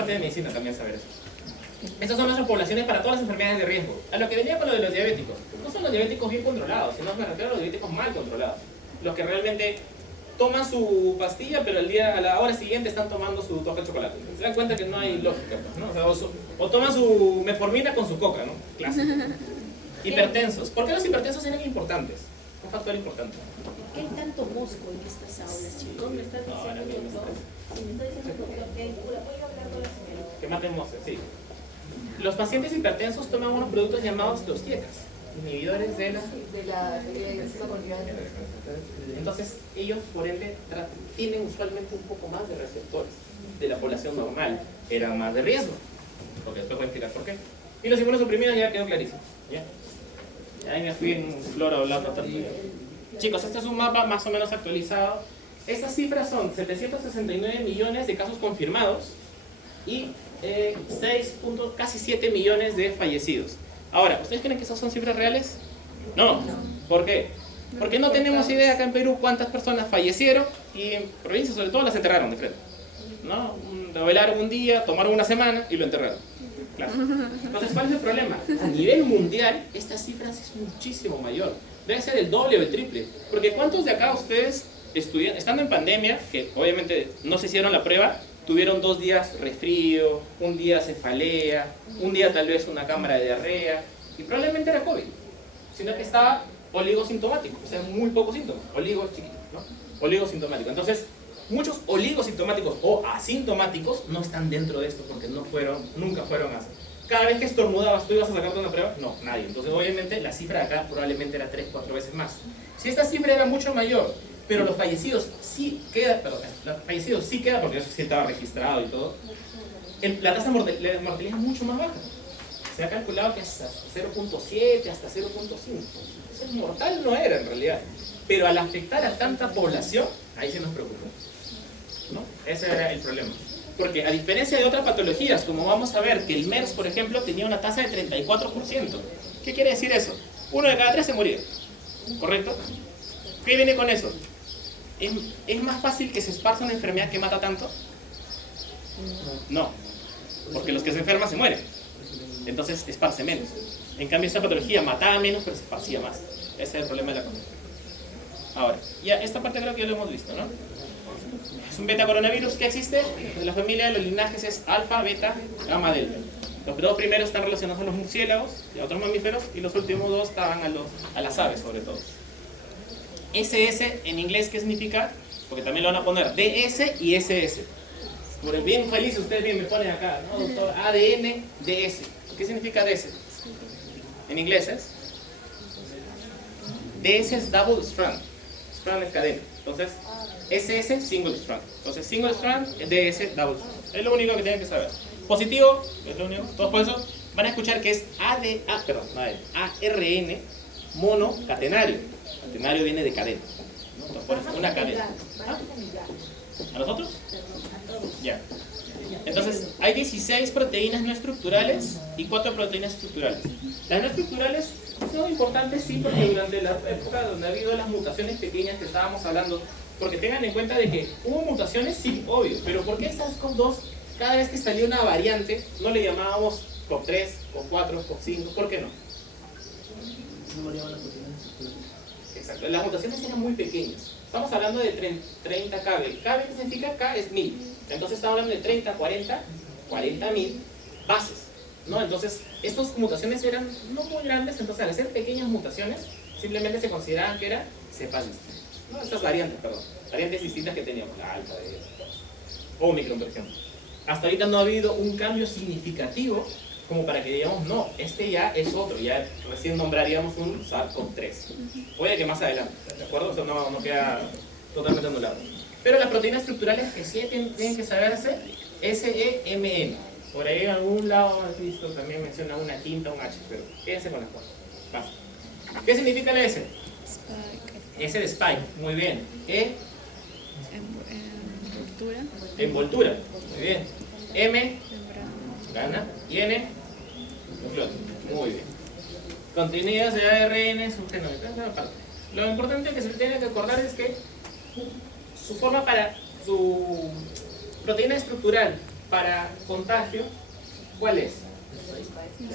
parte de medicina también saber eso. Estas son las poblaciones para todas las enfermedades de riesgo. A lo que venía con lo de los diabéticos. No son los diabéticos bien controlados, sino me refiero a los diabéticos mal controlados. Los que realmente toman su pastilla, pero a la hora siguiente están tomando su toque de chocolate. Se dan cuenta que no hay lógica, pues, ¿no? O sea, o toman su metformina con su coca, ¿no? Clásico. Hipertensos. ¿Por qué los hipertensos eran importantes? Un factor importante. ¿Qué hay tanto mosco en estas aulas, chicos? Me estás diciendo, doctor. Si me está diciendo, doctor, que hay cura, voy a hablar con la señora. Que maten moscas, sí. Los pacientes hipertensos toman unos productos llamados los dietas, inhibidores de la Entonces, ellos, por ende, tienen usualmente un poco más de receptores de la población normal. Eran más de riesgo. Porque después voy a explicar por qué. Y los inmunosuprimidos ya quedó clarísimo. ¿Ya? Ya me fui en flora hablando tanto. Chicos, este es un mapa más o menos actualizado. Estas cifras son 769 millones de casos confirmados y casi 7 millones de fallecidos. Ahora, ¿ustedes creen que esas son cifras reales? No. ¿Por qué? Porque no tenemos idea acá en Perú cuántas personas fallecieron y en provincias sobre todo las enterraron de frente, ¿no? Lo velaron un día, tomaron una semana y lo enterraron. Claro. Entonces, ¿cuál es el problema? A nivel mundial, estas cifras es muchísimo mayor. Debe ser el doble o el triple. Porque ¿cuántos de acá ustedes estando en pandemia, que obviamente no se hicieron la prueba, tuvieron 2 días resfrío, un día cefalea, un día tal vez una cámara de diarrea, y probablemente era COVID, sino que estaba oligosintomático, o sea, muy pocos síntomas, oligos chiquitos, ¿no? Oligosintomático. Entonces, muchos oligosintomáticos o asintomáticos no están dentro de esto porque nunca fueron así. Cada vez que estornudabas, ¿tú ibas a sacarte una prueba? No, nadie. Entonces, obviamente, la cifra de acá probablemente era 3-4 veces más. Si esta cifra era mucho mayor, pero los fallecidos sí queda, porque eso sí estaba registrado y todo, la tasa de mortalidad es mucho más baja. Se ha calculado que hasta 0.7, hasta 0.5. Entonces, mortal no era en realidad. Pero al afectar a tanta población, ahí se nos preocupó, ¿no? Ese era el problema. Porque a diferencia de otras patologías, como vamos a ver que el MERS, por ejemplo, tenía una tasa de 34%. ¿Qué quiere decir eso? 1 de cada 3 se moría. ¿Correcto? ¿Qué viene con eso? ¿Es más fácil que se esparza una enfermedad que mata tanto? No. Porque los que se enferman se mueren. Entonces esparce menos. En cambio, esta patología mataba menos, pero se esparcía más. Ese es el problema de la condición. Ahora, ya esta parte creo que ya lo hemos visto, ¿no? Es un beta coronavirus que existe. La familia de los linajes es alfa, beta, gamma, delta. Los 2 primeros están relacionados a los murciélagos y a otros mamíferos, y los últimos 2 estaban a las aves, sobre todo. SS en inglés, ¿qué significa? Porque también lo van a poner DS y SS. Por el bien feliz, ustedes bien me ponen acá, ¿no, doctor? ADN, DS. ¿Qué significa DS? En inglés es DS es double strand. Strand es cadena. Entonces, SS, single strand. Entonces, single strand, DS, double strand. Es lo único que tienen que saber. Positivo, es lo único. Todos por eso van a escuchar que es ARN monocatenario. Catenario viene de cadena, ¿no? Entonces, por eso, una cadena. ¿Ah? ¿A nosotros? Ya. Entonces, hay 16 proteínas no estructurales y 4 proteínas estructurales. Las no estructurales son importantes, sí, porque durante la época donde ha habido las mutaciones pequeñas que estábamos hablando, porque tengan en cuenta de que hubo mutaciones, sí, obvio, pero ¿por qué SARS-CoV-2, cada vez que salía una variante, no le llamábamos COV3, COV4, COV5? ¿Por qué no? No variaban las proteínas estructurales. Exacto, las mutaciones eran muy pequeñas. Estamos hablando de 30 KB. KB significa K es 1000. Entonces estamos hablando de 30, 40.000 bases, ¿no? Entonces, estas mutaciones eran no muy grandes, entonces al ser pequeñas mutaciones, simplemente se consideraban que eran cepas distintas. No, estas variantes, perdón. Variantes distintas que teníamos, la alfa, Omicron, por ejemplo. Hasta ahorita no ha habido un cambio significativo como para que digamos, no, este ya es otro, ya recién nombraríamos un SARS-CoV-3. Puede que más adelante, ¿de acuerdo? Eso no queda totalmente anulado. Pero las proteínas estructurales que sí tienen que saberse, SEMN. Por ahí en algún lado has visto, también menciona una quinta, un H, pero quédense con las 4. Basta. ¿Qué significa la S? Spike. S de Spike, muy bien. E, Envoltura. envoltura, muy bien. M, Membrana. gana. Y N, nucleótido, muy bien. Contenidos de ARN, su genoma. Lo importante que se tiene que acordar es que su proteína estructural para contagio, ¿cuál es?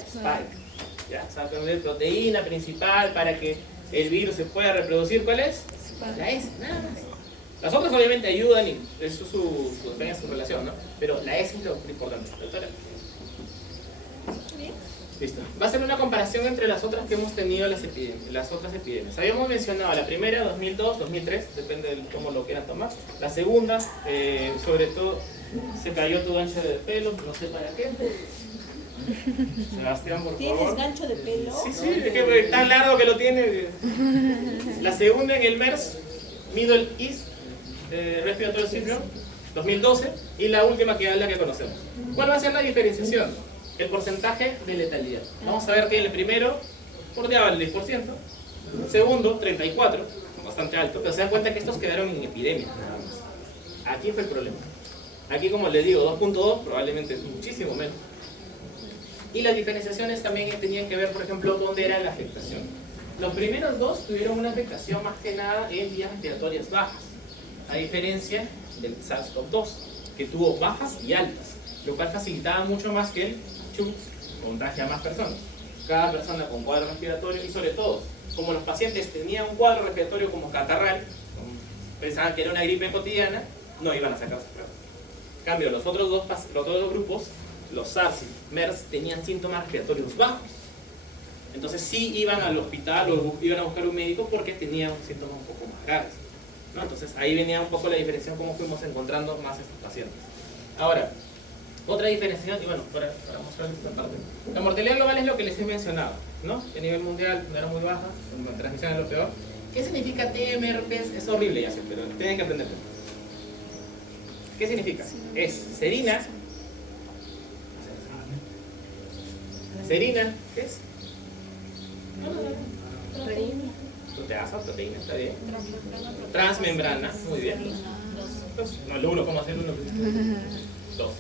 Spike. ¿Ya? ¿Saben? La proteína principal para que el virus se pueda reproducir, ¿cuál es? La S, nada más. Las otras obviamente ayudan y eso es su relación, ¿no? Pero la S es lo importante. Doctora. Listo. Va a ser una comparación entre las otras que hemos tenido, las otras epidemias. Habíamos mencionado la primera, 2002, 2003, depende de cómo lo quieran tomar. La segunda, sobre todo, se cayó tu gancho de pelo, no sé para qué. Sebastián, por favor. ¿Tienes gancho de pelo? Sí, sí, es que tan largo que lo tiene. La segunda en el MERS, Middle East Respiratory Syndrome, 2012, y la última que es la que conocemos. ¿Cuál va a ser la diferenciación? El porcentaje de letalidad. Vamos a ver que el primero bordeaba el 10%, segundo 34%, bastante alto, pero se dan cuenta que estos quedaron en epidemia nada más. Aquí fue el problema. Aquí, como les digo, 2.2 probablemente es muchísimo menos. Y las diferenciaciones también tenían que ver, por ejemplo, dónde era la afectación. Los primeros dos tuvieron una afectación más que nada en vías respiratorias bajas, a diferencia del SARS-CoV-2, que tuvo bajas y altas, lo cual facilitaba mucho más que el CHU contagia a más personas. Cada persona con cuadro respiratorio y sobre todo, como los pacientes tenían un cuadro respiratorio como catarral, pensaban que era una gripe cotidiana, no iban a sacarse pruebas. En cambio, los otros dos grupos, los SARS y MERS, tenían síntomas respiratorios bajos. Entonces sí iban al hospital o iban a buscar un médico porque tenían síntomas un poco más graves, ¿no? Entonces ahí venía un poco la diferenciación, cómo fuimos encontrando más estos pacientes. Ahora, otra diferenciación, y bueno, para mostrarles esta parte. La mortalidad global es lo que les he mencionado, ¿no? A nivel mundial no era muy baja, la transmisión es lo peor. ¿Qué significa TM, herpes? Es horrible ya sé, pero tienen que aprenderlo. ¿Qué significa? Es serina. Serina, ¿qué es? Proteasa, proteína, está bien. Transmembrana, muy bien. No, el 1, ¿cómo hacer 1? 2.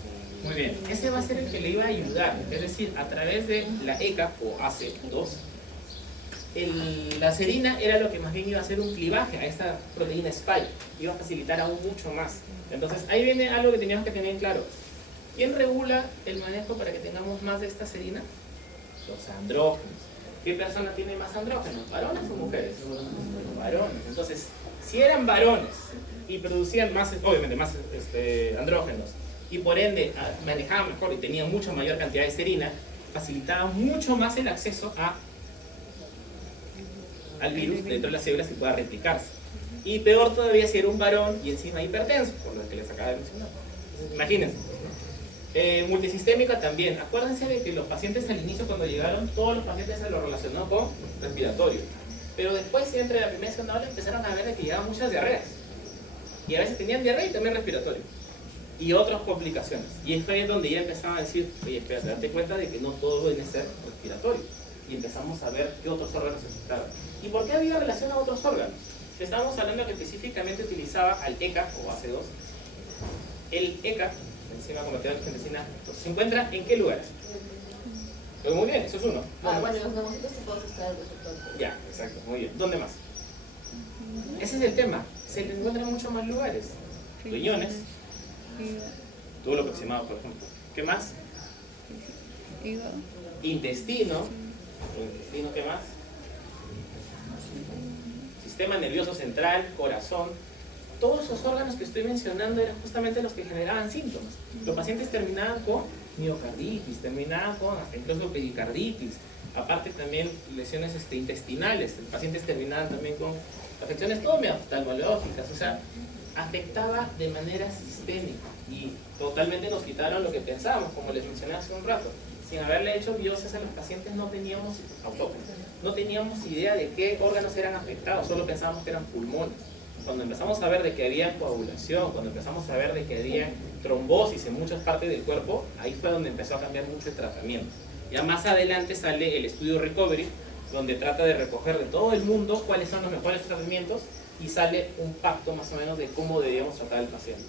Muy bien. Ese va a ser el que le iba a ayudar. Es decir, a través de la ECA o AC2, la serina era lo que más bien iba a hacer un clivaje a esta proteína spike. Iba a facilitar aún mucho más. Entonces, ahí viene algo que teníamos que tener claro. ¿Quién regula el manejo para que tengamos más de esta serina? Los andrógenos. ¿Qué persona tiene más andrógenos? ¿Varones o mujeres? Varones. Entonces, si eran varones y producían más, obviamente más andrógenos, y por ende manejaban mejor y tenían mucha mayor cantidad de serina, facilitaba mucho más el acceso al virus dentro de las células y pueda replicarse. Y peor todavía si era un varón y encima hipertenso, por lo que les acabo de mencionar. Entonces, imagínense. Multisistémica también. Acuérdense de que los pacientes al inicio, cuando llegaron, todos los pacientes se lo relacionó con respiratorio. Pero después, entre la primera y segunda ola, empezaron a ver que llegaban muchas diarreas. Y a veces tenían diarrea y también respiratorio. Y otras complicaciones. Y es ahí donde ya empezaban a decir, oye, espérate, date cuenta de que no todo debe ser respiratorio. Y empezamos a ver qué otros órganos se afectaban. ¿Y por qué había relación a otros órganos? Estábamos hablando que específicamente utilizaba al ECA o AC2. El ECA, enzima convertidora de angiotensina, ¿se encuentra en qué lugar? Pero muy bien, eso es uno. Bueno, los neumocitos se pueden extraer el receptor. Ya, exacto, muy bien. ¿Dónde más? Ese es el tema. Se encuentran en muchos más lugares. Riñones, túbulo aproximado, por ejemplo. ¿Qué más? Intestino. Intestino, ¿qué más? Sistema nervioso central, corazón. Todos esos órganos que estoy mencionando eran justamente los que generaban síntomas. Los pacientes terminaban con miocarditis, terminaban con hasta incluso pericarditis. Aparte también lesiones intestinales. Los pacientes terminaban también con afecciones oftalmológicas. O sea, afectaba de manera sistémica y totalmente nos quitaron lo que pensábamos, como les mencioné hace un rato. Sin haberle hecho biopsias a los pacientes no teníamos autógenos, no teníamos idea de qué órganos eran afectados, solo pensábamos que eran pulmones. Cuando empezamos a ver de que había coagulación, cuando empezamos a ver de que había trombosis en muchas partes del cuerpo, ahí fue donde empezó a cambiar mucho el tratamiento. Ya más adelante sale el estudio Recovery, donde trata de recoger de todo el mundo cuáles son los mejores tratamientos y sale un pacto más o menos de cómo debíamos tratar al paciente.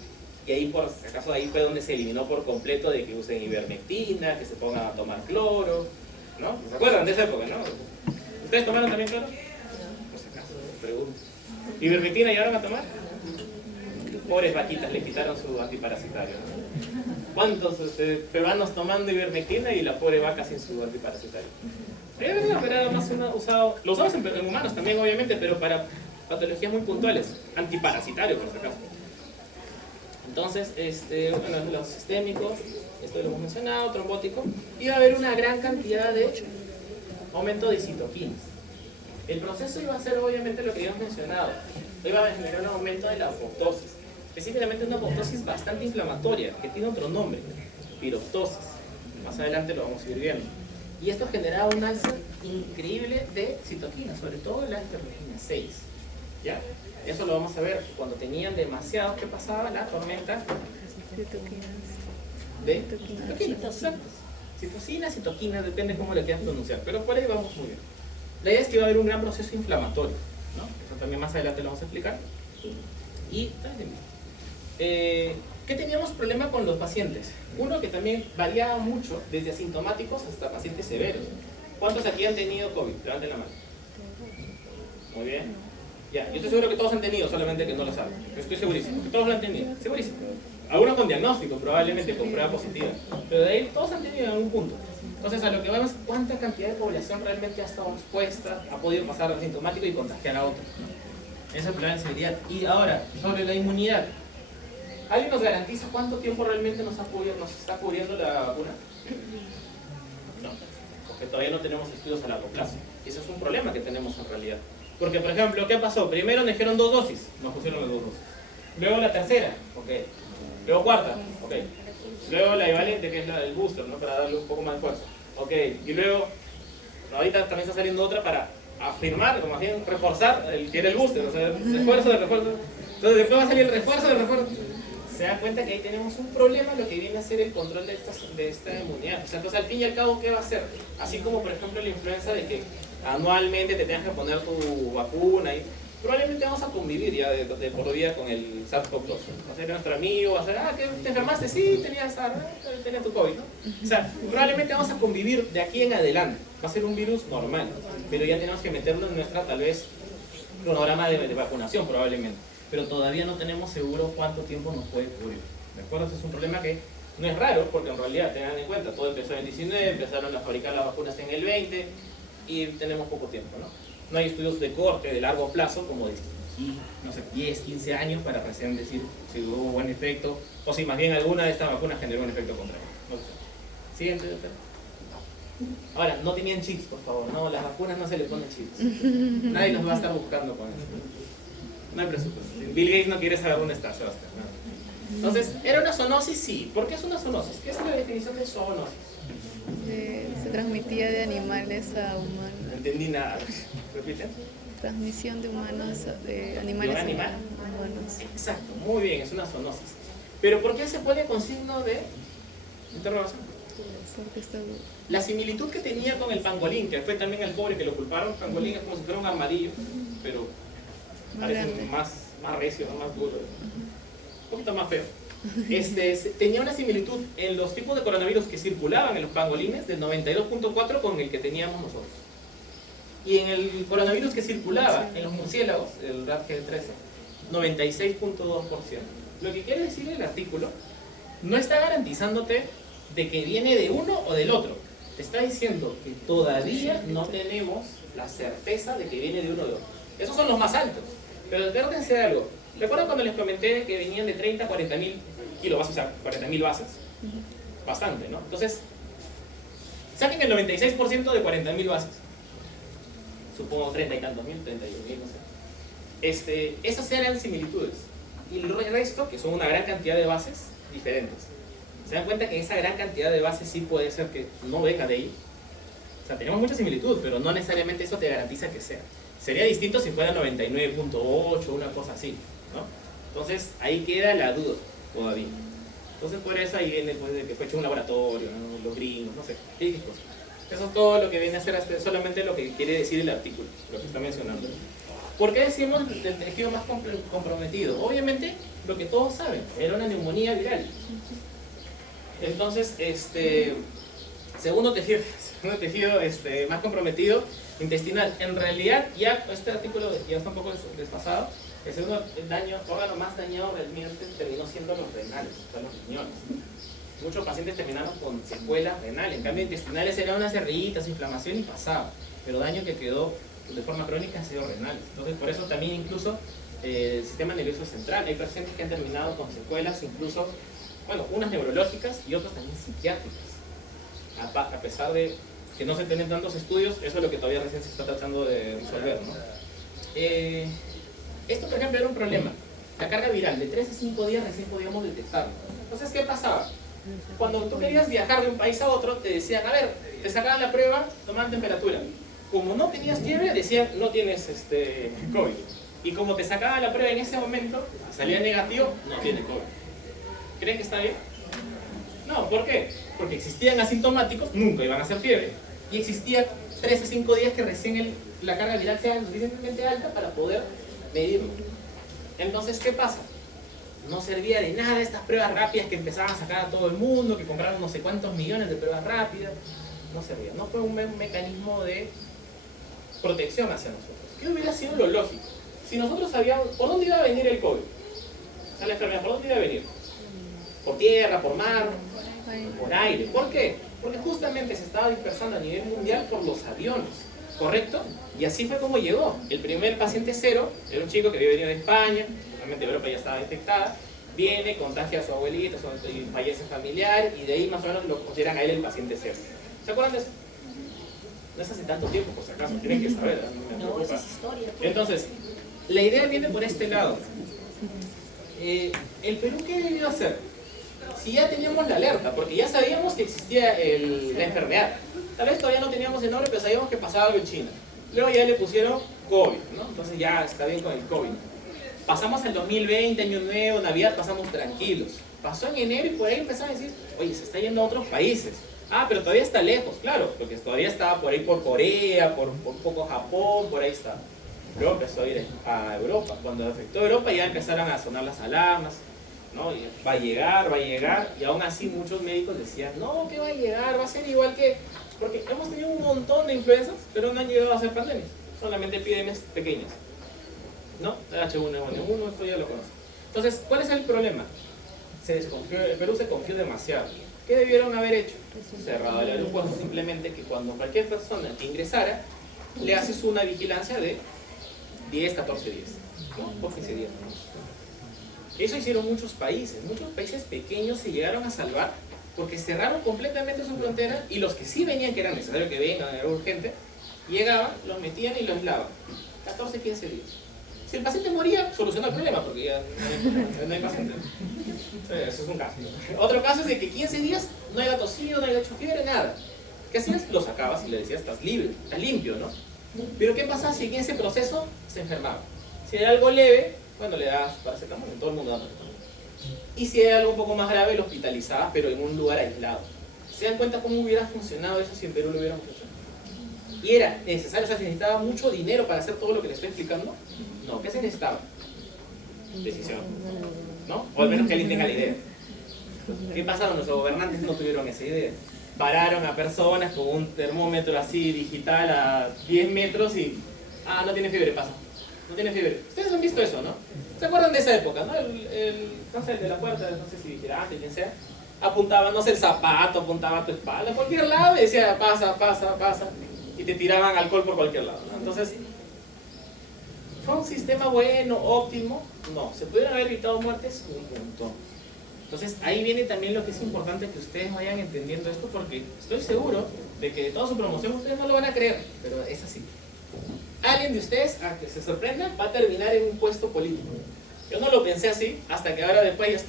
Y ahí, por si acaso, ahí fue donde se eliminó por completo de que usen ivermectina, que se pongan a tomar cloro, ¿no? ¿Se acuerdan de esa época, no? ¿Ustedes tomaron también cloro? Por si acaso, pregunto. ¿Ivermectina llegaron a tomar? Pobres vaquitas, le quitaron su antiparasitario, ¿no? ¿Cuántos peruanos tomando ivermectina y la pobre vaca sin su antiparasitario? Es verdad, pero era más usado, lo usamos en humanos también obviamente, pero para patologías muy puntuales, antiparasitario por si acaso. Entonces, bueno, los sistémicos, esto lo hemos mencionado, trombótico, iba a haber una gran cantidad de aumento de citoquinas. El proceso iba a ser obviamente lo que habíamos mencionado, iba a generar un aumento de la apoptosis, específicamente una apoptosis bastante inflamatoria, que tiene otro nombre, piroptosis. Más adelante lo vamos a ir viendo. Y esto generaba un alza increíble de citoquinas, sobre todo la interleuquina 6. ¿Ya? Eso lo vamos a ver cuando tenían demasiado, ¿qué pasaba? La tormenta de citoquinas. Citocinas, citoquinas, depende cómo le quieras pronunciar, pero por ahí vamos muy bien. La idea es que iba a haber un gran proceso inflamatorio, ¿no? Eso también más adelante lo vamos a explicar. Y ¿qué teníamos problema con los pacientes? Uno que también variaba mucho, desde asintomáticos hasta pacientes severos. ¿Cuántos aquí han tenido COVID? Levanten la mano. Muy bien. Ya, yo estoy seguro que todos han tenido, solamente que no lo saben. Estoy segurísimo, que todos lo han tenido, segurísimo. Algunos con diagnóstico, probablemente con prueba positiva. Pero de ahí todos han tenido en algún punto. Entonces, a lo que vamos, ¿cuánta cantidad de población realmente ha estado expuesta, ha podido pasar asintomático y contagiar a otros? Esa es la sensibilidad. Y ahora, sobre la inmunidad. ¿Alguien nos garantiza cuánto tiempo realmente nos está cubriendo la vacuna? No, porque todavía no tenemos estudios a largo plazo. Y ese es un problema que tenemos en realidad. Porque, por ejemplo, ¿qué pasó? Primero nos dijeron 2 dosis, nos pusieron las 2 dosis. Luego la tercera, ok. Luego cuarta, ok. Luego la bivalente, que es la del booster, ¿no? Para darle un poco más de fuerza. Ok. Y luego, ahorita también está saliendo otra para afirmar, como más bien reforzar el que era el booster, o sea, refuerzo de refuerzo. Entonces después va a salir el refuerzo de refuerzo. Se da cuenta que ahí tenemos un problema, lo que viene a ser el control de esta inmunidad. O sea, entonces al fin y al cabo, ¿qué va a hacer? Así como por ejemplo la influenza de que anualmente te tengas que poner tu vacuna y probablemente vamos a convivir ya de por vida con el SARS-CoV-2. Va a ser nuestro amigo, va a ser, ¿qué te enfermaste? Sí, tenías tu COVID, ¿no? O sea, probablemente vamos a convivir de aquí en adelante. Va a ser un virus normal, pero ya tenemos que meterlo en nuestra, tal vez, cronograma de vacunación probablemente. Pero todavía no tenemos seguro cuánto tiempo nos puede cubrir. ¿De acuerdo? Ese es un problema que no es raro, porque en realidad, tengan en cuenta, todo empezó en el 19, empezaron a fabricar las vacunas en el 20, y tenemos poco tiempo, ¿no? No hay estudios de corte de largo plazo, como de no sé, 10, 15 años, para recién decir si hubo buen efecto, o si más bien alguna de estas vacunas generó un efecto contrario. No sé. Siguiente, doctor. Ahora, no tenían chips, por favor, no, las vacunas no se le ponen chips. Nadie los va a estar buscando con eso. No hay presupuesto. Bill Gates no quiere saber dónde está, Sebastián. No. Entonces, ¿era una zoonosis? Sí. ¿Por qué es una zoonosis? ¿Qué es la definición de zoonosis? Se transmitía de animales a humanos. No entendí nada. ¿Repiten? Transmisión de humanos, de animales ¿De un animal? a humanos. Exacto, muy bien, es una zoonosis. ¿Pero por qué se pone con signo de interrogación? Porque está... La similitud que tenía con el pangolín, que fue también el pobre que lo culparon, pangolín es como si fuera un armadillo, pero parece más recio, más duro, un poquito más feo. Tenía una similitud en los tipos de coronavirus que circulaban en los pangolines del 92.4 con el que teníamos nosotros. Y en el coronavirus que circulaba en los murciélagos, el RATG13, 96.2%. Lo que quiere decir el artículo, no está garantizándote de que viene de uno o del otro. Te está diciendo que todavía no tenemos la certeza de que viene de uno o de otro. Esos son los más altos. Pero acuérdense de algo. ¿Recuerdan cuando les comenté que venían de 30 a 40.000 kilobases, o sea, 40.000 bases? Bastante, ¿no? Entonces, saquen el 96% de 40.000 bases. Supongo 30 y tantos mil, 31.000, no sé. Esas eran similitudes. Y el resto, que son una gran cantidad de bases diferentes. Se dan cuenta que esa gran cantidad de bases sí puede ser que no venga de ahí. O sea, tenemos mucha similitud, pero no necesariamente eso te garantiza que sea. Sería distinto si fuera 99.8, una cosa así, ¿no? Entonces, ahí queda la duda todavía. Entonces, por eso ahí viene pues, de que fue hecho un laboratorio, ¿no? Los gringos, no sé, qué cosas. Eso es todo lo que viene a ser solamente lo que quiere decir el artículo, lo que está mencionando. ¿Por qué decimos el tejido más comprometido? Obviamente, lo que todos saben, era una neumonía viral. Entonces, segundo tejido más comprometido, intestinal. En realidad, ya este artículo ya está un poco desfasado. El segundo órgano más dañado realmente terminó siendo los renales, o sea, los riñones. muchos pacientes terminaron con secuelas renales. En cambio, intestinales eran unas herritas, inflamación y pasaba. Pero daño que quedó de forma crónica ha sido renales. Entonces, por eso también incluso el sistema nervioso central. Hay pacientes que han terminado con secuelas, incluso, bueno, unas neurológicas y otras también psiquiátricas. A pesar de que no se tienen tantos estudios, eso es lo que todavía recién se está tratando de resolver, ¿no? Esto, por ejemplo, era un problema. La carga viral, de 3 a 5 días recién podíamos detectarlo. Entonces, ¿qué pasaba? Cuando tú querías viajar de un país a otro, te decían, a ver, te sacaban la prueba, tomaban temperatura. Como no tenías fiebre, decían, no tienes COVID. Y como te sacaban la prueba en ese momento, salía negativo, no tienes COVID. ¿Creen que está bien? No, ¿por qué? Porque existían asintomáticos, nunca iban a hacer fiebre. Y existía 3 a 5 días que recién la carga viral sea suficientemente alta para poder medirlo. Entonces, ¿qué pasa? No servía de nada estas pruebas rápidas que empezaban a sacar a todo el mundo, que compraron no sé cuántos millones de pruebas rápidas. No servía. No fue un mecanismo de protección hacia nosotros. ¿Qué hubiera sido lo lógico? Si nosotros sabíamos por dónde iba a venir el COVID, o sea, la enfermedad, ¿por dónde iba a venir? Por tierra, por mar, por aire. ¿Por qué? Porque justamente se estaba dispersando a nivel mundial por los aviones, ¿correcto? Y así fue como llegó. El primer paciente cero era un chico que había venido de España, realmente Europa ya estaba infectada, viene, contagia a su abuelita, y fallece familiar, y de ahí más o menos lo consideran a él el paciente cero. ¿Se acuerdan de eso? No es hace tanto tiempo, por si acaso, tienen que saber. No, esa es historia. Entonces, la idea viene por este lado. ¿El Perú qué debió hacer? Si ya teníamos la alerta, porque ya sabíamos que existía la enfermedad. Tal vez todavía no teníamos el nombre, pero sabíamos que pasaba algo en China. Luego ya le pusieron COVID, ¿no? Entonces ya está bien con el COVID. Pasamos el 2020, Año Nuevo, Navidad, pasamos tranquilos. Pasó en enero y por ahí empezaron a decir, oye, se está yendo a otros países. Ah, pero todavía está lejos, claro, porque todavía estaba por ahí por Corea, por un poco Japón, por ahí está. Luego empezó a ir a Europa. Cuando afectó a Europa ya empezaron a sonar las alarmas, ¿no? Y va a llegar, y aún así muchos médicos decían, no, que va a llegar, va a ser igual que... Porque hemos tenido un montón de influencias, pero no han llegado a ser pandemias, solamente epidemias pequeñas, ¿no? El H1N1, esto ya lo conocen. Entonces, ¿cuál es el problema? El Perú se confió demasiado. ¿Qué debieron haber hecho? Cerrado el aeropuerto, simplemente que cuando cualquier persona que ingresara, le haces una vigilancia de 10, 14 días, ¿no? O 15 días. Eso hicieron muchos países pequeños se llegaron a salvar porque cerraron completamente su frontera y los que sí venían, que era necesario que vengan, era urgente, llegaban, los metían y los aislaban. 14, 15 días. Si el paciente moría, solucionó el problema porque ya no hay paciente. Eso es un caso. Otro caso es de que 15 días no haya tosido, no haya hecho fiebre, nada. ¿Qué hacías? Lo sacabas y le decías, estás libre, estás limpio, ¿no? Pero ¿qué pasa si en ese proceso se enfermaba? Si hay algo leve, bueno, le das paracetamol, en todo el mundo da paracetamol. Y si hay algo un poco más grave, lo hospitalizabas, pero en un lugar aislado. ¿Se dan cuenta cómo hubiera funcionado eso si en Perú lo hubiéramos hecho? Y era necesario, o sea, se necesitaba mucho dinero para hacer todo lo que le estoy explicando. No, ¿qué se necesitaba? Decisión, ¿no? O al menos que alguien tenga la idea. ¿Qué pasaron? Nuestros gobernantes no tuvieron esa idea. Pararon a personas con un termómetro así digital a 10 metros y... Ah, no tiene fiebre, pasa. No tiene fiebre. Ustedes han visto eso, ¿no? ¿Se acuerdan de esa época, no? No sé, el de la puerta, no sé si vigilante, quien sea, apuntaba, no sé, el zapato, apuntaba a tu espalda, a cualquier lado y decía, pasa, pasa, pasa. Y te tiraban alcohol por cualquier lado, ¿no? Entonces, ¿fue un sistema bueno, óptimo? No. ¿Se pudieron haber evitado muertes? Un montón. Entonces, ahí viene también lo que es importante que ustedes vayan entendiendo esto, porque estoy seguro de que de toda su promoción ustedes no lo van a creer, pero es así. Alguien de ustedes, a que se sorprenda, va a terminar en un puesto político. Yo no lo pensé así, hasta que ahora después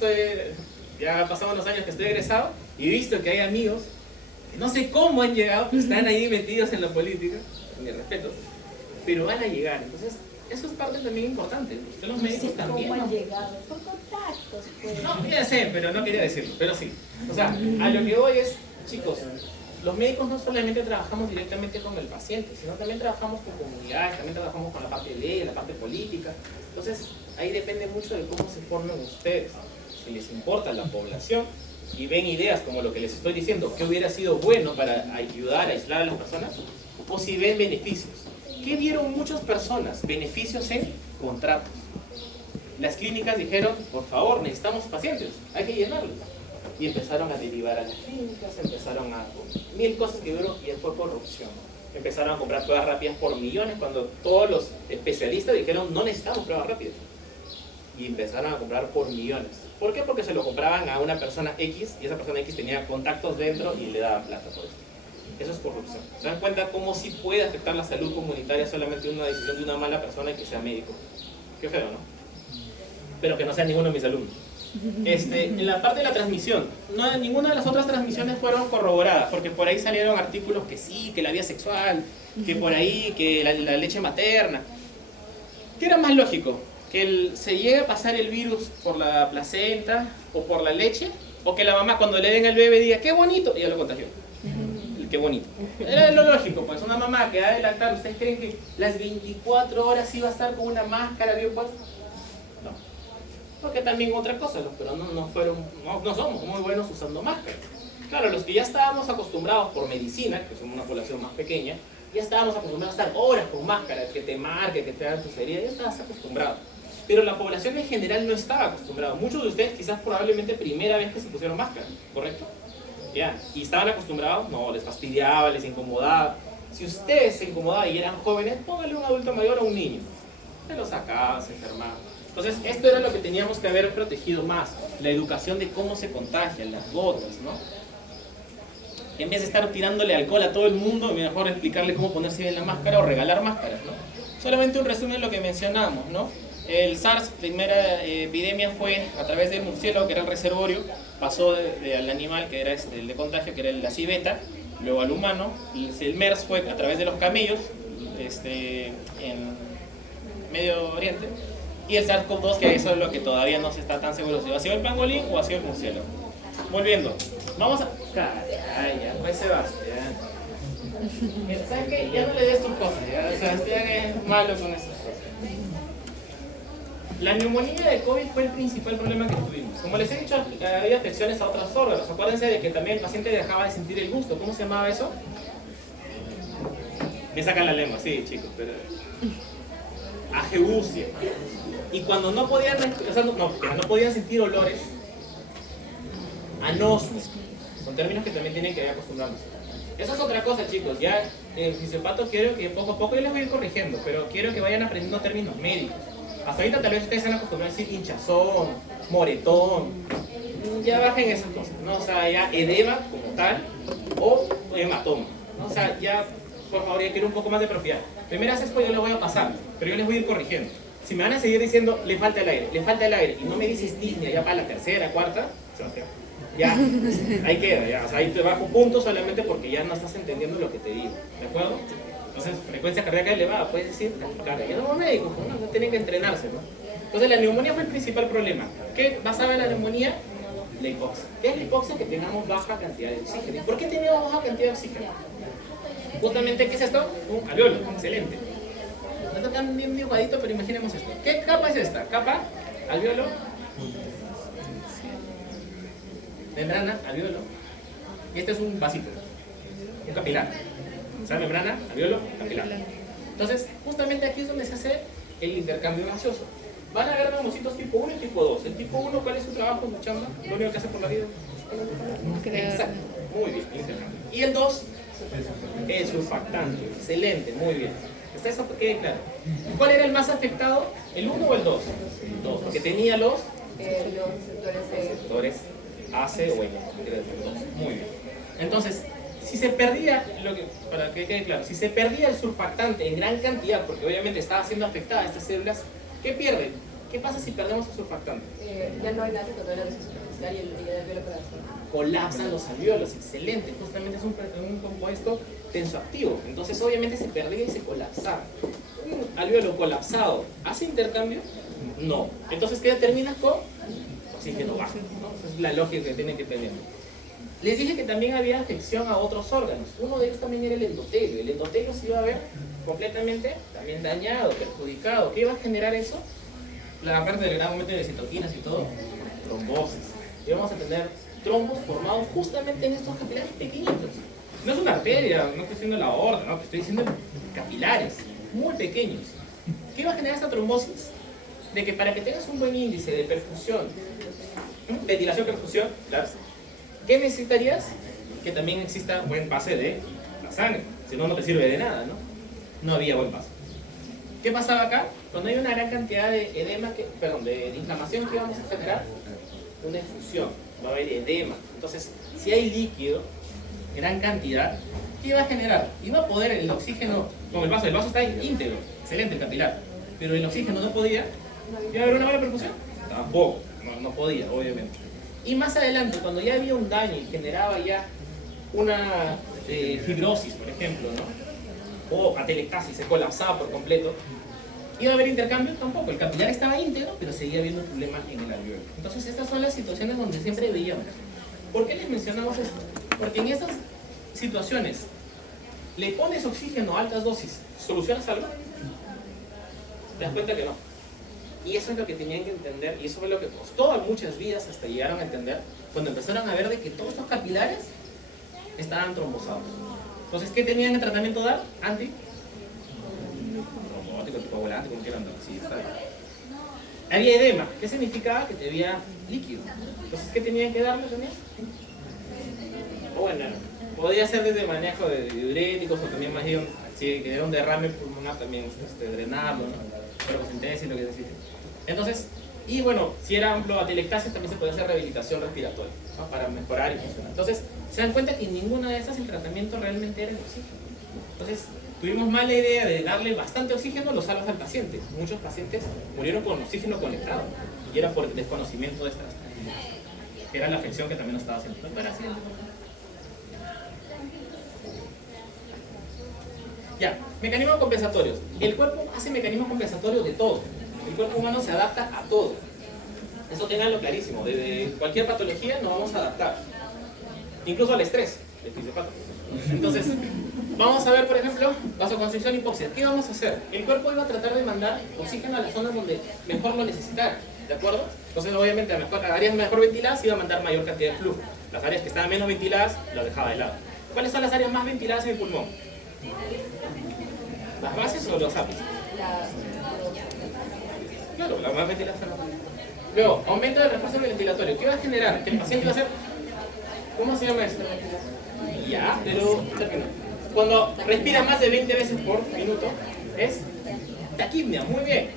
ya pasaron los años que estoy egresado, y he visto que hay amigos que no sé cómo han llegado, pero están ahí metidos en la política, con mi respeto, pero van a llegar. Entonces, eso es parte también importante. Ustedes los médicos también. ¿Cómo han ¿no? llegado? Por contactos, pues. No, ya sé, pero no quería decirlo, pero sí. O sea, a lo que voy es, chicos, los médicos no solamente trabajamos directamente con el paciente, sino también trabajamos con comunidades, también trabajamos con la parte de ley, la parte política. Entonces, ahí depende mucho de cómo se formen ustedes. Si les importa la población y ven ideas como lo que les estoy diciendo, que hubiera sido bueno para ayudar a aislar a las personas, o si ven beneficios. ¿Qué vieron muchas personas? Beneficios en contratos. Las clínicas dijeron, por favor, necesitamos pacientes, hay que llenarlos. Y empezaron a derivar a las clínicas, empezaron a... mil cosas que hubo y fue corrupción. Empezaron a comprar pruebas rápidas por millones cuando todos los especialistas dijeron no necesitamos pruebas rápidas. Y empezaron a comprar por millones. ¿Por qué? Porque se lo compraban a una persona X y esa persona X tenía contactos dentro y le daban plata por eso. Eso es corrupción. ¿Se dan cuenta cómo sí puede afectar la salud comunitaria solamente una decisión de una mala persona y que sea médico? Qué feo, ¿no? Pero que no sea ninguno de mis alumnos. En la parte de la transmisión, ninguna de las otras transmisiones fueron corroboradas, porque por ahí salieron artículos que sí, que la vía sexual, que por ahí, que la leche materna. ¿Qué era más lógico? ¿Que se llegue a pasar el virus por la placenta o por la leche? ¿O que la mamá cuando le den al bebé diga, qué bonito, y ya lo contagió? Qué bonito. Era lo lógico, pues una mamá que da de lactar, ¿ustedes creen que las 24 horas iba a estar con una máscara bien puesta? No. Porque también otra cosa, ¿no? Pero no somos muy buenos usando máscaras. Claro, los que ya estábamos acostumbrados por medicina, que somos una población más pequeña, ya estábamos acostumbrados a estar horas con máscaras, que te marque, que te hagan tus heridas, ya estabas acostumbrado. Pero la población en general no estaba acostumbrada. Muchos de ustedes quizás probablemente primera vez que se pusieron máscara, ¿correcto? Ya, y estaban acostumbrados, no, les fastidiaba, les incomodaba. Si ustedes se incomodaban y eran jóvenes, póngale un adulto mayor a un niño. Se lo sacaba, se enfermaba. Entonces, esto era lo que teníamos que haber protegido más, la educación de cómo se contagian, las gotas, ¿no? En vez de estar tirándole alcohol a todo el mundo, mejor explicarle cómo ponerse bien la máscara o regalar máscaras, ¿no? Solamente un resumen de lo que mencionamos, ¿no? El SARS, primera epidemia, fue a través del murciélago, que era el reservorio, pasó al animal, que era el de contagio, que era la civeta, luego al humano. El MERS fue a través de los camellos, en Medio Oriente, y el SARS-CoV-2, que eso es lo que todavía no se está tan seguro si ha sido el pangolín o ha sido el murciélago. Volviendo, vamos a... Ay, ya, pues Sebastián. ¿Sabes qué? Ya no le des tus cosas, ya. Sebastián es malo con esas cosas. La neumonía de COVID fue el principal problema que tuvimos. Como les he dicho, había afecciones a otros órganos. Acuérdense de que también el paciente dejaba de sentir el gusto. ¿Cómo se llamaba eso? Me sacan la lengua, sí, chicos, pero... ageusia. Y cuando no podían, no podían sentir olores, anosmia. Son términos que también tienen que ir acostumbrarnos. Eso es otra cosa, chicos. Ya en fisiopato quiero que poco a poco, yo les voy a ir corrigiendo, pero quiero que vayan aprendiendo términos médicos. Hasta ahorita tal vez ustedes se han acostumbrado a decir hinchazón, moretón. Ya bajen esas cosas, ¿no? O sea, ya edema como tal o hematoma, ¿no? O sea, ya, por favor, ya quiero un poco más de propiedad. Primeras expo yo les voy a pasar, pero yo les voy a ir corrigiendo. Si me van a seguir diciendo, le falta el aire, y no me dices disnea ya para la tercera, cuarta, Sebastián, ya, ahí queda, ya. O sea, ahí te bajo puntos solamente porque ya no estás entendiendo lo que te digo, ¿de acuerdo? Entonces, frecuencia cardíaca elevada, puedes decir, ya somos médicos, ¿no? Tienen que entrenarse, ¿no? Entonces, la neumonía fue el principal problema. ¿Qué basaba en la neumonía? La hipoxia. ¿Qué es la hipoxia? Que tengamos baja cantidad de oxígeno. ¿Y por qué teníamos baja cantidad de oxígeno? Justamente, ¿qué es esto? Un alveolo, excelente. No está tan bien dibujadito, pero imaginemos esto. ¿Qué capa es esta? Capa, alveolo, membrana, alveolo. Y este es un vasito, un capilar. O sea, membrana, alveolo, capilar. Entonces, justamente aquí es donde se hace el intercambio gaseoso. Van a haber mamocitos tipo 1 y tipo 2. El tipo 1, ¿cuál es su trabajo, su chamba? Lo único que hace por la vida. Exacto, muy bien, el intercambio. Y el 2, el surfactante. Excelente, muy bien. ¿Está eso? Quede claro. ¿Cuál era el más afectado? ¿El 1 o el 2? El 2, porque tenía los receptores AC o N. Muy bien. Entonces, si se perdía, para que quede claro, si se perdía el surfactante en gran cantidad, porque obviamente estaba siendo afectada estas células, ¿qué pierden? ¿Qué pasa si perdemos el surfactante? Ya no hay nada que controlar la superficial y el alveolo colapsa. Colapsan los alveolos, excelente, justamente es un compuesto tensoactivo, entonces obviamente se perdía y se colapsaba. Un alveolo colapsado, ¿hace intercambio? No. Entonces, ¿qué determinas con? Oxígeno bajo, ¿no? Esa es la lógica que tienen que tener. Les dije que también había afección a otros órganos. Uno de ellos también era el endotelio. El endotelio se iba a ver completamente también dañado, perjudicado. ¿Qué iba a generar eso? La parte del gran aumento de citoquinas y todo, trombosis. Y vamos a tener trombos formados justamente en estos capilares pequeñitos. No es una arteria, no estoy diciendo la aorta, no, estoy diciendo capilares muy pequeños. ¿Qué va a generar esta trombosis? De que para que tengas un buen índice de perfusión, ventilación, perfusión, claro, ¿Qué necesitarías? Que también exista buen pase de la sangre, si no, no te sirve de nada, ¿no? No había buen paso. ¿Qué pasaba acá? Cuando hay una gran cantidad de edema, de inflamación que vamos a generar, una infusión, va a haber edema. Entonces, si hay líquido, gran cantidad, ¿qué va a generar? Y va a poder el oxígeno, como el vaso está íntegro, excelente el capilar, pero el oxígeno no podía, ¿iba a haber una mala perfusión? Tampoco, no podía, obviamente. Y más adelante, cuando ya había un daño y generaba ya una fibrosis, por ejemplo, ¿no? O atelectasis, se colapsaba por completo, ¿iba a haber intercambio? Tampoco, el capilar estaba íntegro, pero seguía habiendo un problema en el alveolo. Entonces, estas son las situaciones donde siempre veíamos. ¿Por qué les mencionamos esto? Porque en estas situaciones, le pones oxígeno a altas dosis, ¿solucionas algo? Te das cuenta que no. Y eso es lo que tenían que entender, y eso fue lo que costó a muchas vidas hasta llegaron a entender, cuando empezaron a ver de que todos estos capilares estaban trombosados. Entonces, ¿qué tenían en tratamiento dar? Trombótico, anticoagulante, como quieran dar. Sí, está bien. Había edema. ¿Qué significaba? Que te había líquido. Entonces, ¿qué tenían que darle también? Bueno, podría ser desde manejo de diuréticos o también más bien, si era un derrame pulmonar, también drenarlo, ¿no? Fotosíntesis, lo que necesite. Entonces, y bueno, si era amplio atelectasis, también se puede hacer rehabilitación respiratoria, ¿no? Para mejorar y funcionar. Entonces, se dan cuenta que en ninguna de estas el tratamiento realmente era el oxígeno. Entonces, tuvimos mala idea de darle bastante oxígeno los salos al paciente. Muchos pacientes murieron con oxígeno conectado y era por desconocimiento de estas que era la afección que también nos estaba haciendo. Ya, mecanismos compensatorios. El cuerpo hace mecanismos compensatorios de todo. El cuerpo humano se adapta a todo. Eso tenganlo clarísimo. Desde cualquier patología nos vamos a adaptar. Incluso al estrés, el fisiopata. Entonces, vamos a ver, por ejemplo, vasoconstricción, hipoxia. ¿Qué vamos a hacer? El cuerpo iba a tratar de mandar oxígeno a las zonas donde mejor lo necesitara. ¿De acuerdo? Entonces, obviamente, a áreas mejor ventiladas iba a mandar mayor cantidad de flujo. Las áreas que estaban menos ventiladas, las dejaba de lado. ¿Cuáles son las áreas más ventiladas en el pulmón? ¿Las bases o los ápices? Claro, las más ventiladas son las bases. Luego, aumento del refuerzo ventilatorio. ¿Qué va a generar? Que el paciente va a hacer... ¿Cómo se llama esto? Ya, pero... Cuando respira más de 20 veces por minuto, es taquipnea. Muy bien.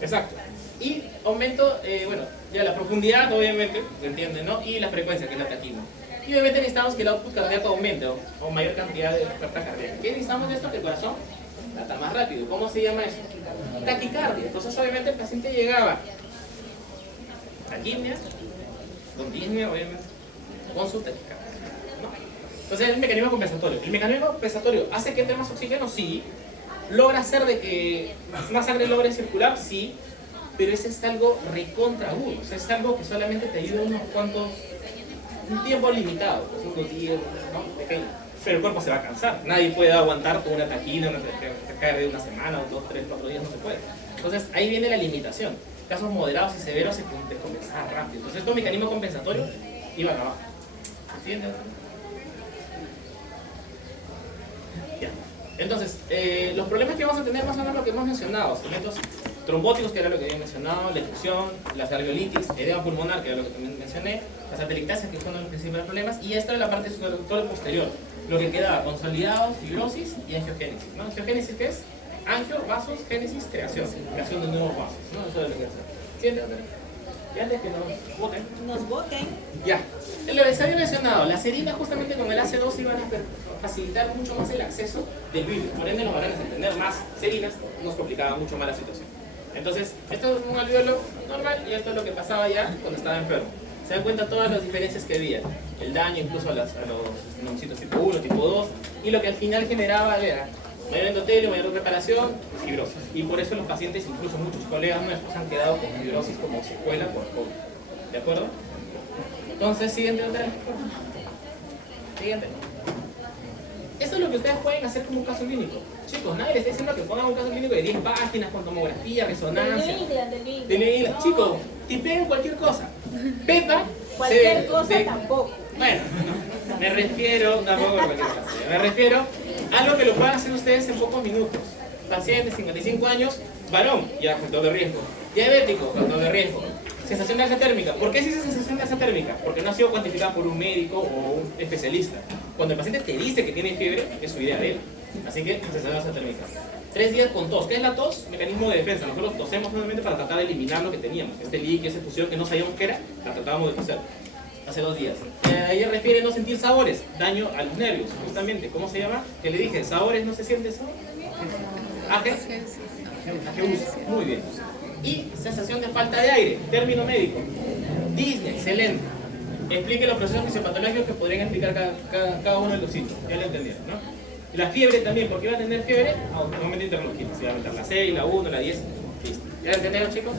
Exacto. Y aumento, bueno, ya la profundidad, obviamente, se entiende, ¿no? Y la frecuencia, que es la taquipnea. Y obviamente necesitamos que el output cardíaco aumente o mayor cantidad de oferta cardíaca. ¿Qué necesitamos de esto? Que el corazón lata más rápido. ¿Cómo se llama eso? Taquicardia. Entonces obviamente el paciente llegaba taquipnea, con disnea, obviamente, con su taquicardia, ¿no? Entonces es el mecanismo compensatorio. ¿El mecanismo compensatorio hace que entre más oxígeno? Sí. ¿Logra hacer de que más sangre logre circular? Sí. Pero ese es algo recontra agudo. O sea, es algo que solamente te ayuda unos cuantos... un tiempo limitado, pues unos días, ¿no? Pequeño. Pero el cuerpo se va a cansar. Nadie puede aguantar con una taquina, una taquicardia de una semana, o 2, 3, 4 días, no se puede. Entonces ahí viene la limitación. Casos moderados y severos se pueden descompensar rápido. Entonces estos mecanismos compensatorios iban abajo. ¿Entienden? Ya. Entonces, los problemas que vamos a tener más o menos lo que hemos mencionado, segmentos trombóticos, que era lo que había mencionado, la efusión, las alveolitis, edema pulmonar, que era lo que también mencioné, las atelectasias, que fueron los principales problemas, y esta es la parte sudorectal posterior, lo que quedaba consolidado, fibrosis y angiogénesis, ¿no? Angiogénesis, ¿qué es? Angio, vasos, génesis, creación de nuevos vasos, ¿no? Eso es lo que hace. ¿Entienden? Y antes que nos voten. Nos voten. Ya. Lo que les había mencionado, las heridas justamente con el AC2 iban a facilitar mucho más el acceso del virus, por ende nos van a tener más serinas, nos complicaba mucho más la situación. Entonces, esto es un alveolo normal y esto es lo que pasaba ya cuando estaba enfermo. Se dan cuenta todas las diferencias que había, el daño incluso a los neumocitos tipo 1, tipo 2, y lo que al final generaba era mayor endotelio, mayor preparación, fibrosis. Y por eso los pacientes, incluso muchos colegas nuestros, han quedado con fibrosis como secuela por COVID. ¿De acuerdo? Entonces, siguiente otra. Siguiente. Esto es lo que ustedes pueden hacer como un caso clínico. Chicos, nadie les está diciendo que pongan un caso clínico de 10 páginas con tomografía, resonancia. De chicos, tipeen cualquier cosa. Pepa. Cualquier cosa tampoco. Bueno, me refiero, tampoco cualquier cosa. Me refiero a lo que lo puedan hacer ustedes en pocos minutos. Paciente, 55 años, varón, ya factor de riesgo. Diabético, factor de riesgo. Sensación de alza térmica. ¿Por qué se dice sensación de alza térmica? Porque no ha sido cuantificada por un médico o un especialista. Cuando el paciente te dice que tiene fiebre, es su idea de él. Así que sensación de alza térmica. 3 días con tos. ¿Qué es la tos? Mecanismo de defensa. Nosotros tosemos nuevamente para tratar de eliminar lo que teníamos. Este líquido, esa fusión que no sabíamos qué era, la tratábamos de toser. Hace 2 días. Ella refiere no sentir sabores, daño a los nervios, justamente. ¿Cómo se llama? Que le dije, ¿sabores no se siente sabor? Muy bien. Y sensación de falta de aire, término médico. Disney, excelente. Explique los procesos fisiopatológicos que podrían explicar cada uno de los sitios. Ya lo entendieron, ¿no? Y la fiebre también, porque iba a tener fiebre, un momento interleuquina. Se va a meter la 6, la 1, la 10. Listo. ¿Ya lo entendieron, chicos?